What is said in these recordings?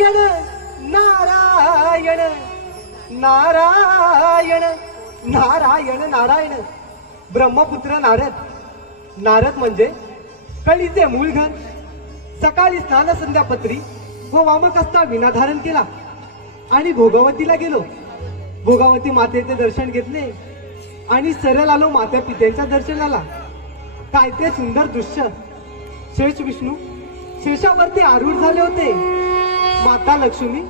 नारायण नारायण नारायण नारायण नारायण. ब्रह्मपुत्र नारद. नारद म्हणजे कळीचे मूल घर सकाळी स्नान संध्यापत्री व असता विना धारण केला आणि भोगावतीला गेलो. भोगावती मातेचे दर्शन घेतले आणि सरळ आलो माता पित्यांच्या दर्शनाला. काय ते सुंदर दृश्य. शेष विष्णू शेषावरती आरूढ झाले होते. माता लक्ष्मी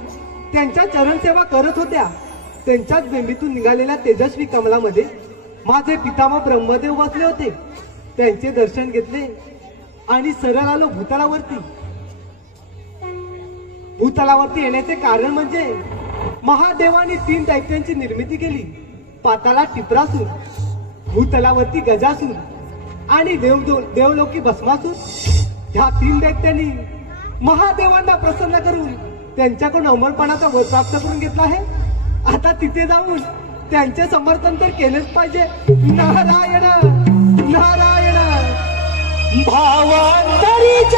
त्यांच्या चरणसेवा करत होत्या. त्यांच्याच बेंबीतून निघालेल्या तेजस्वी कमलामध्ये माझे पितामह ब्रह्मदेव बसले होते. त्यांचे दर्शन घेतले आणि सरळ आलो भूतळावरती. भूतलावरती येण्याचे कारण म्हणजे महादेवाने तीन दैत्यांची निर्मिती केली. पाताला टिपरासूर भूतलावरती गजासून आणि देव देवलोकी भस्मासून. ह्या तीन दैत्यांनी महादेवांना प्रसन्न करून त्यांच्याकडून अमरपणाचा वध प्राप्त करून घेतला आहे. आता तिथे जाऊन त्यांचे समर्थन तर केलेच पाहिजे. नारायण नारायण. भावांतरीच्या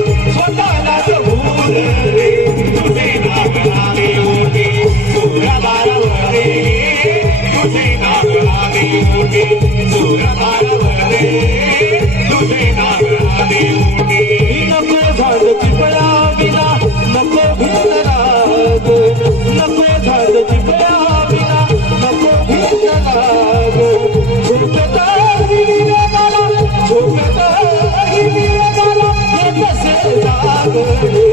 Obrigado.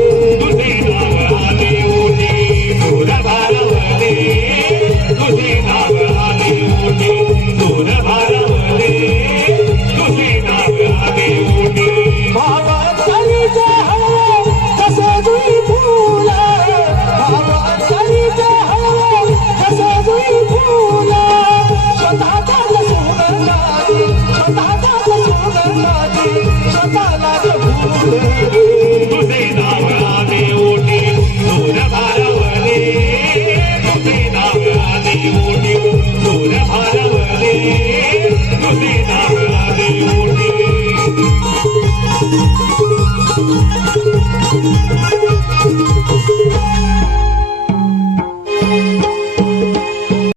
Música